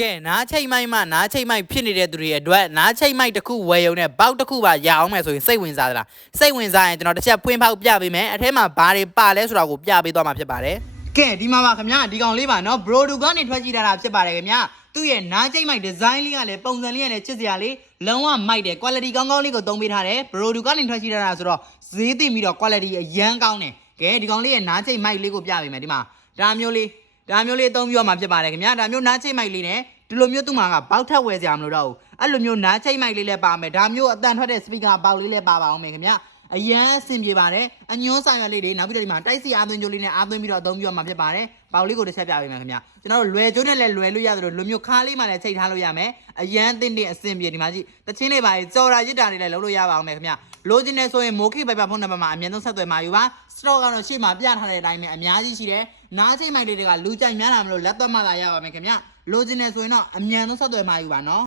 ကဲနားချိတ်မိုက်မှနားချိတ်မိုက်ဖြစ်နေတဲ့သူတွေအတွက်နားချိတ်မိုက်တစ်ခုဝယ်ရုံနဲ့ဘောက်တစ်ခုပါရအောင်မယ်ဆိုရင်စိတ်ဝင်စားသလားစိတ်ဝင်စားရင်ကျွန်တော်တစ်ချက်ဖွင့်ဖောက်ပြပေးမယ်အထက်မှာဘာတွေပါလဲဆိုတာကိုပြပေးသွားမှာဖြစ်ပါတယ်ကဲဒီမှာပါခင်ဗျာဒီကောင်လေးပါနော် Brodo ကနေထွက်ကြည့်တာတာဖြစ်ပါတယ်ခင်ဗျာသူ့ရဲ့နားချိတ်မိုက်ဒီဇိုင်းလေးကလည်းပုံစံလေးကလည်းချစ်စရာလေးလုံးဝမိုက်တယ် quality ကောင်းကောင်းလေးကိုသုံးပေးထားတယ် Brodo ကနေထွက်ကြည့်တာတာဆိုတော့ဈေးသိမ့်ပြီးတော့ quality အရန်ကောင်းတယ်ကဲဒီကောင်လေးရဲ့နားချိတ်မိုက်လေးကိုပြပေးမယ်ဒီမှာဒါမျိုးလေး ဒါမျိုးလေးအသုံးပြုရမှာဖြစ်ပါတယ်ခင်ဗျာဒါမျိုးနားချိတ်မိုက်လေးနဲ့ဒီလိုမျိုးသူ့မှာကဘောက်ထက်ဝယ်စရာမလိုတော့ဘူးအဲ့လိုမျိုးနားချိတ်မိုက်လေးလည်းပါမယ်ဒါမျိုးအတန်ထွက်တဲ့ speaker ဘောက်လေးလည်းပါပါအောင်မယ်ခင်ဗျာ အရန်အဆင်ပြေပါတယ်အညွှန်းဆိုင်ရွက်လေးတွေနောက်ပြီးတော့ဒီမှာတိုက်စီအားသွင်းကြိုးလေးနဲ့အားသွင်းပြီးတော့အသုံးပြုရမှာဖြစ်ပါတယ်ဘောက်လေးကိုတစ်ချက်ပြပေးမယ်ခင်ဗျာကျွန်တော်တို့လွယ်ကျိုးနဲ့လည်းလွယ်လို့ရတယ်လို့လိုမျိုးခါးလေးမှလည်းချိန်ထားလို့ရမယ်အရန်တင်းတင်းအဆင်ပြေဒီမှာကြည့်တချင်းလေးပါကြော်တာရစ်တာတွေလည်းလုပ်လို့ရပါအောင်မယ်ခင်ဗျာလိုချင်နေဆိုရင်မိုးခိပိုက်ပါဖုန်းနံပါတ်မှာအမြန်ဆုံးဆက်သွယ်မှာယူပါ stock ကတော့ရှေ့မှာပြထားတဲ့အတိုင်းပဲအများကြီးရှိတယ်နားချိန်မိုက်တွေကလူကြိုက်များလာမလို့လက်သွက်မှသာရပါမယ်ခင်ဗျလိုချင်နေဆိုရင်တော့အမြန်ဆုံးဆက်သွယ်မှာယူပါနော်